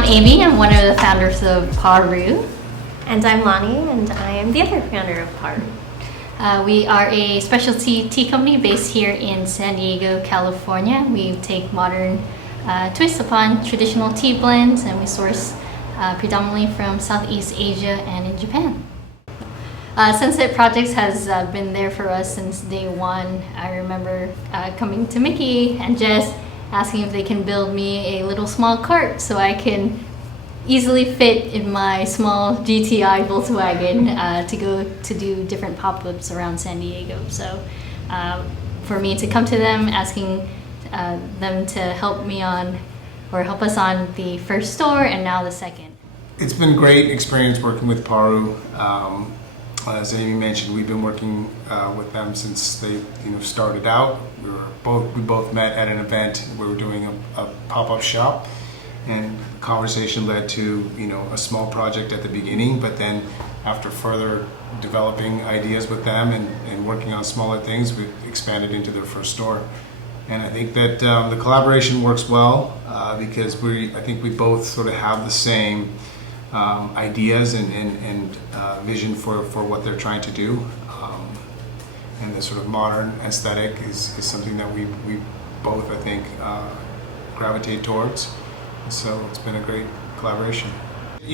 I'm Amy. I'm one of the founders of PARU. And I'm Lani, and I am the other founder of PARU. We are a specialty tea company based here in San Diego, California. We take modern twists upon traditional tea blends, and we source predominantly from Southeast Asia and in Japan. Sunset Projects has been there for us since day one. I remember coming to Miki and Jess asking if they can build me a little small cart so I can easily fit in my small GTI Volkswagen to go to do different pop-ups around San Diego. So for me to come to them asking them to help me on or help us on the first store and now the second. It's been a great experience working with PARU. As Amy mentioned, we've been working with them since they started out. We both met at an event. We were doing a pop-up shop, and the conversation led to a small project at the beginning, but then after further developing ideas with them and working on smaller things, we expanded into their first store. And I think that the collaboration works well because I think we both sort of have the same ideas and vision for what they're trying to do, and the sort of modern aesthetic is something that we both, I think, gravitate towards. So it's been a great collaboration.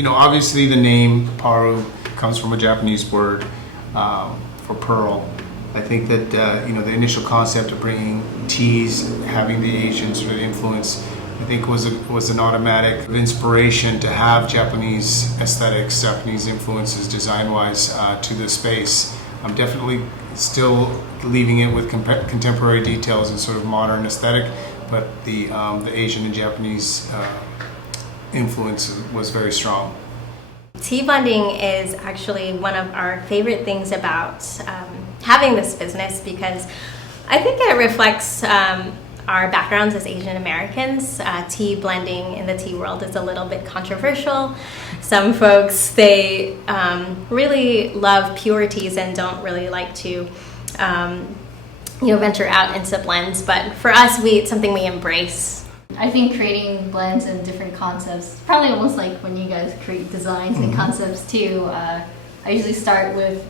Obviously the name PARU comes from a Japanese word for pearl. I think that the initial concept of bringing teas, having the Asian sort of influence, I think was an automatic inspiration to have Japanese aesthetics, Japanese influences design-wise to the space. I'm definitely still leaving it with contemporary details and sort of modern aesthetic, but the Asian and Japanese influence was very strong. Tea blending is actually one of our favorite things about having this business because I think it reflects our backgrounds as Asian Americans. Tea blending in the tea world is a little bit controversial. Some folks, they really love pure teas and don't really like to venture out into blends, but for us, it's something we embrace. I think creating blends and different concepts, probably almost like when you guys create designs and concepts too, I usually start with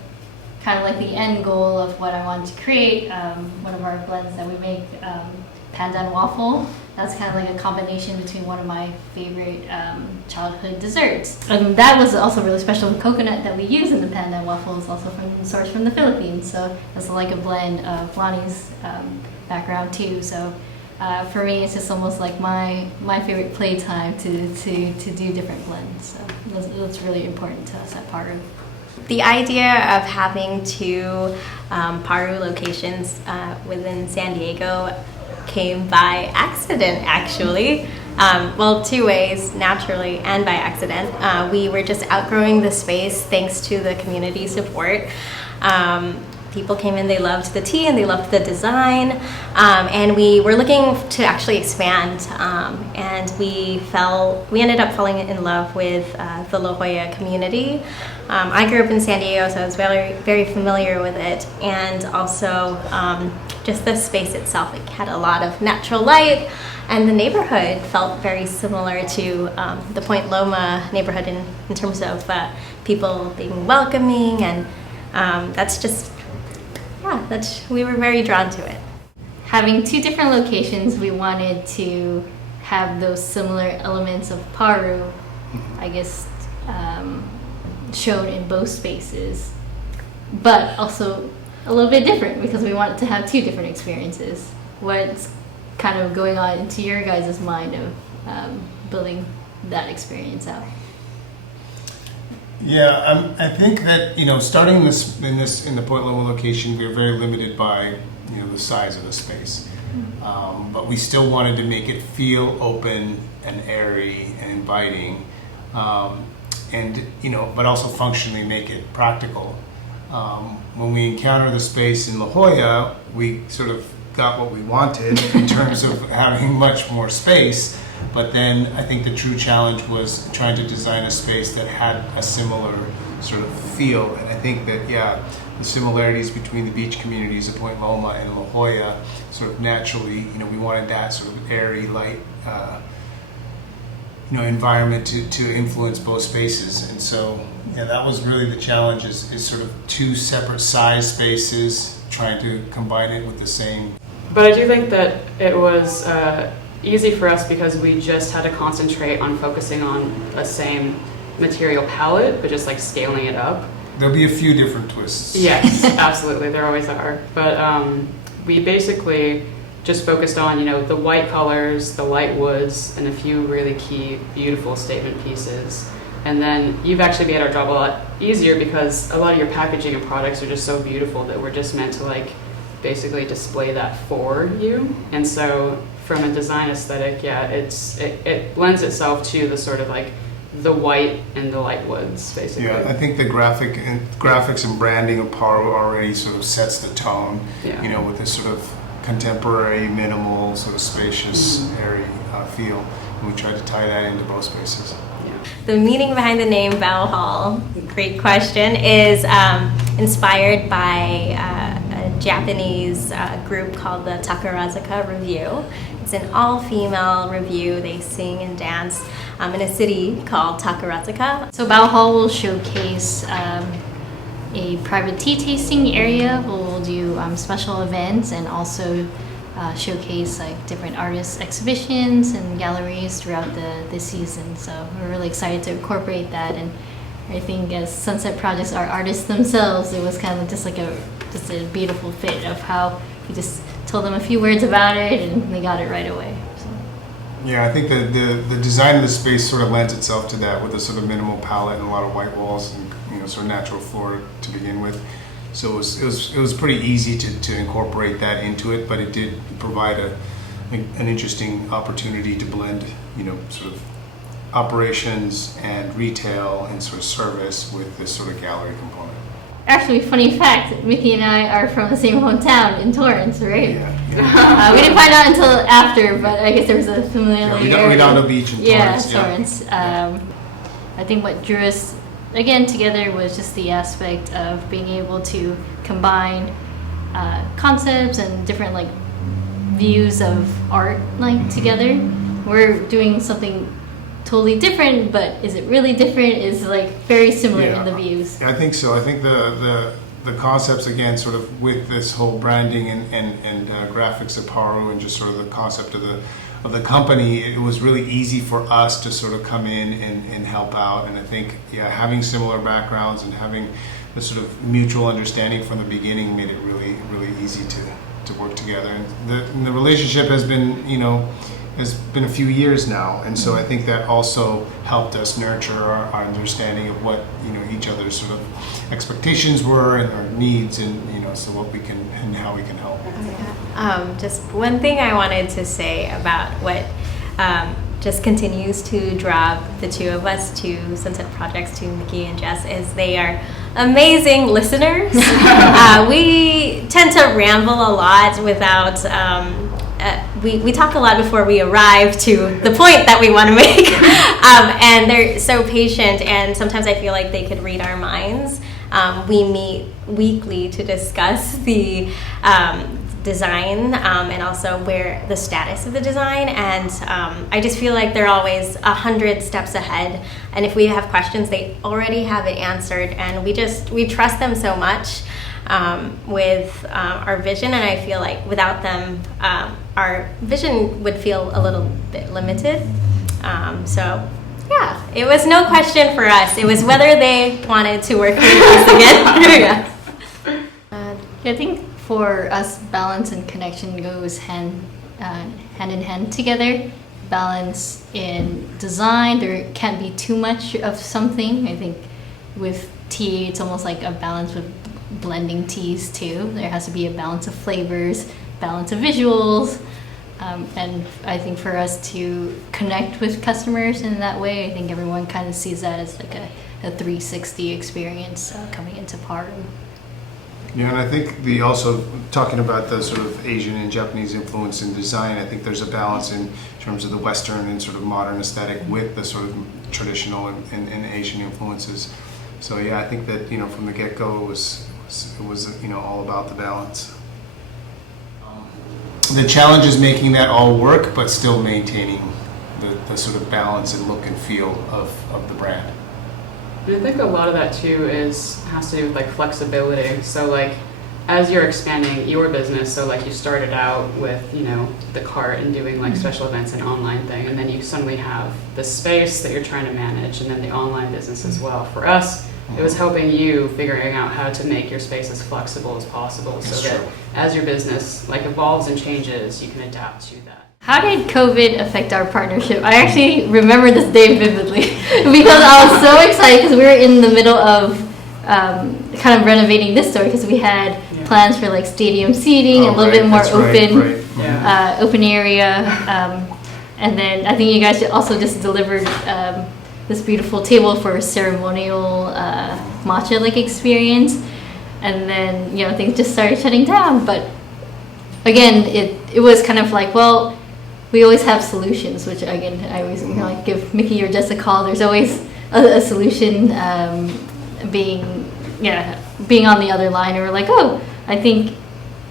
kind of like the end goal of what I want to create. One of our blends that we make, pandan waffle, that's kind of like a combination between one of my favorite childhood desserts. And that was also really special. The coconut that we use in the pandan waffle is also sourced from the Philippines, so that's like a blend of Lani's background too. So for me, it's just almost like my favorite playtime to do different blends. So that's really important to us at PARU. The idea of having two PARU locations within San Diego came by accident, actually. Well, two ways, naturally and by accident. We were just outgrowing the space thanks to the community support. People came in, they loved the tea and they loved the design, and we were looking to actually expand, and we ended up falling in love with the La Jolla community. I grew up in San Diego, so I was very, very familiar with it, and also just the space itself. It had a lot of natural light, and the neighborhood felt very similar to the Point Loma neighborhood in terms of people being welcoming, and we were very drawn to it. Having two different locations, we wanted to have those similar elements of PARU, I guess, shown in both spaces, but also a little bit different because we wanted to have two different experiences. What's kind of going on into your guys' mind of building that experience out? Yeah, I think that starting in the Point Loma location, we were very limited by the size of the space, but we still wanted to make it feel open and airy and inviting, and but also functionally make it practical. When we encountered the space in La Jolla, we sort of got what we wanted in terms of having much more space. But then I think the true challenge was trying to design a space that had a similar sort of feel. And I think that, the similarities between the beach communities of Point Loma and La Jolla sort of naturally, we wanted that sort of airy, light environment to influence both spaces. And so yeah, that was really the challenge, is sort of two separate size spaces trying to combine it with the same. But I do think that it was easy for us because we just had to concentrate on focusing on the same material palette, but just like scaling it up. There'll be a few different twists. Yes, absolutely, there always are. But we basically just focused on, the white colors, the light woods, and a few really key, beautiful statement pieces. And then you've actually made our job a lot easier because a lot of your packaging and products are just so beautiful that we're just meant to like basically display that for you. And so from a design aesthetic, yeah, it lends itself to the sort of like the white and the light woods, basically. Yeah, I think the graphics and branding of PARU already sort of sets the tone, with this sort of contemporary, minimal, sort of spacious, airy feel. And we tried to tie that into both spaces. The meaning behind the name Bao Hall, great question, is inspired by a Japanese group called the Takarazuka Review. It's an all-female review. They sing and dance in a city called Takarazuka. So Bao Hall will showcase a private tea tasting area. We'll do special events and also showcase like different artists' exhibitions and galleries throughout the season. So we're really excited to incorporate that. And I think as Sunset Projects are artists themselves, it was kind of just like a beautiful fit of how we just told them a few words about it and they got it right away. So. Yeah, I think the design of the space sort of lends itself to that, with a sort of minimal palette and a lot of white walls and sort of natural floor to begin with. So it was pretty easy to incorporate that into it, but it did provide an interesting opportunity to blend sort of operations and retail and sort of service with this sort of gallery component. Actually, funny fact, Miki and I are from the same hometown in Torrance, right? Yeah. We didn't find out until after, but I guess there was a familiarity. Yeah, we down the beach in Torrance. Yeah, Torrance. I think what drew us again together was just the aspect of being able to combine concepts and different like views of art together. We're doing something totally different, but is it really different? Is like very similar in the views. I think so. I think the concepts, again, sort of with this whole branding and graphics of PARU and just sort of the concept of the company, it was really easy for us to sort of come in and help out. And I think having similar backgrounds and having the sort of mutual understanding from the beginning made it really, really easy to work together. And the relationship has been a few years now, and so I think that also helped us nurture our understanding of what each other's sort of expectations were and our needs, and so what we can and how we can help. Just one thing I wanted to say about what just continues to draw the two of us to Sunset Projects, to Miki and Jess, is they are amazing listeners. We tend to ramble a lot without. We talk a lot before we arrive to the point that we want to make, and they're so patient, and sometimes I feel like they could read our minds. We meet weekly to discuss the design and also where the status of the design, and I just feel like they're always 100 steps ahead, and if we have questions, they already have it answered, and we trust them so much with our vision, and I feel like without them our vision would feel a little bit limited. So yeah, it was no question for us. It was whether they wanted to work with us again. I think for us, balance and connection goes hand in hand together. Balance in design, there can't be too much of something. I think with tea, it's almost like a balance with blending teas too. There has to be a balance of flavors, balance of visuals, and I think for us to connect with customers in that way, I think everyone kind of sees that as like a 360 experience coming into PARU. Yeah, and I think also talking about the sort of Asian and Japanese influence in design, I think there's a balance in terms of the Western and sort of modern aesthetic with the sort of traditional and Asian influences. So yeah, I think that from the get-go it was all about the balance. The challenge is making that all work, but still maintaining the sort of balance and look and feel of the brand. And I think a lot of that too has to do with like flexibility. So like as you're expanding your business, so like you started out with, you know, the cart and doing like special events and online thing, and then you suddenly have the space that you're trying to manage and then the online business as well. For us, it was helping you figuring out how to make your space as flexible as possible so that as your business like evolves and changes, you can adapt to that. How did COVID affect our partnership? I actually remember this day vividly because I was so excited because we were in the middle of kind of renovating this store because we had plans for like stadium seating, a little bit more open, open area. And then I think you guys also just delivered this beautiful table for a ceremonial matcha like experience. And then, you know, things just started shutting down. But again, it was kind of like, well, we always have solutions, which again, I always like give Miki or Jess a call. There's always a solution being on the other line. And we're like, oh, I think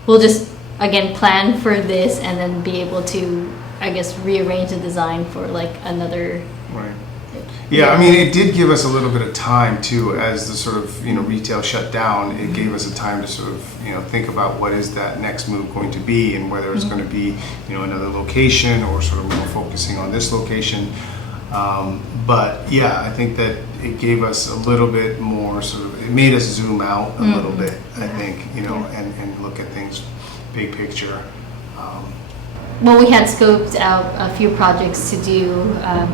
we'll just, again, plan for this and then be able to, I guess, rearrange the design for like another. Right. Yeah, I mean, it did give us a little bit of time too, as the sort of, you know, retail shut down. It gave us a time to sort of, you know, think about what is that next move going to be, and whether it's going to be, you know, another location or sort of more focusing on this location. But yeah, I think that it gave us a little bit more sort of, it made us zoom out a little bit, I think, you know, and look at things big picture. Well, we had scoped out a few projects to do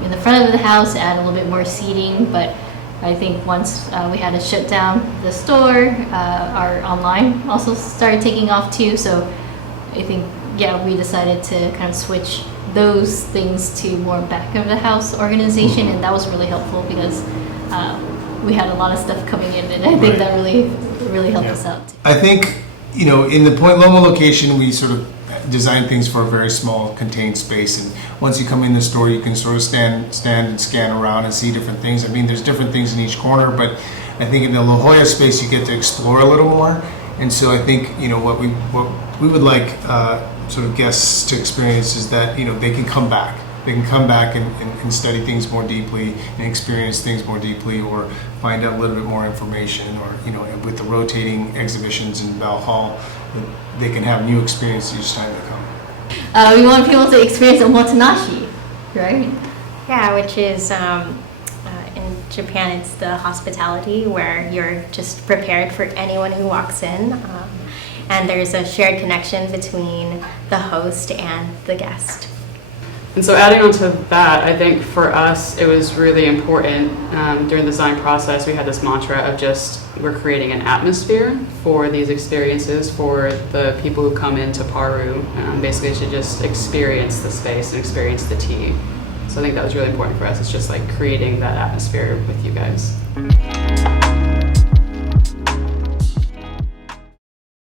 in the front of the house, add a little bit more seating, but I think once we had to shut down the store, our online also started taking off too, so I think, yeah, we decided to kind of switch those things to more back of the house organization, and that was really helpful because we had a lot of stuff coming in, and I think that really helped us out. I think, you know, in the Point Loma location, we sort of design things for a very small contained space, and once you come in the store you can sort of stand and scan around and see different things. I mean, there's different things in each corner, but I think in the La Jolla space you get to explore a little more. And so I think, you know, what we would like sort of guests to experience is that, you know, they can come back and study things more deeply and experience things more deeply, or find out a little bit more information, or, you know, with the rotating exhibitions in Bell Hall, they can have new experiences each time they come. We want people to experience omotenashi, right? Yeah, which is in Japan, it's the hospitality where you're just prepared for anyone who walks in, and there's a shared connection between the host and the guest. And so adding on to that, I think for us it was really important during the design process. We had this mantra of just, we're creating an atmosphere for these experiences for the people who come into PARU, basically to just experience the space and experience the tea. So I think that was really important for us. It's just like creating that atmosphere with you guys.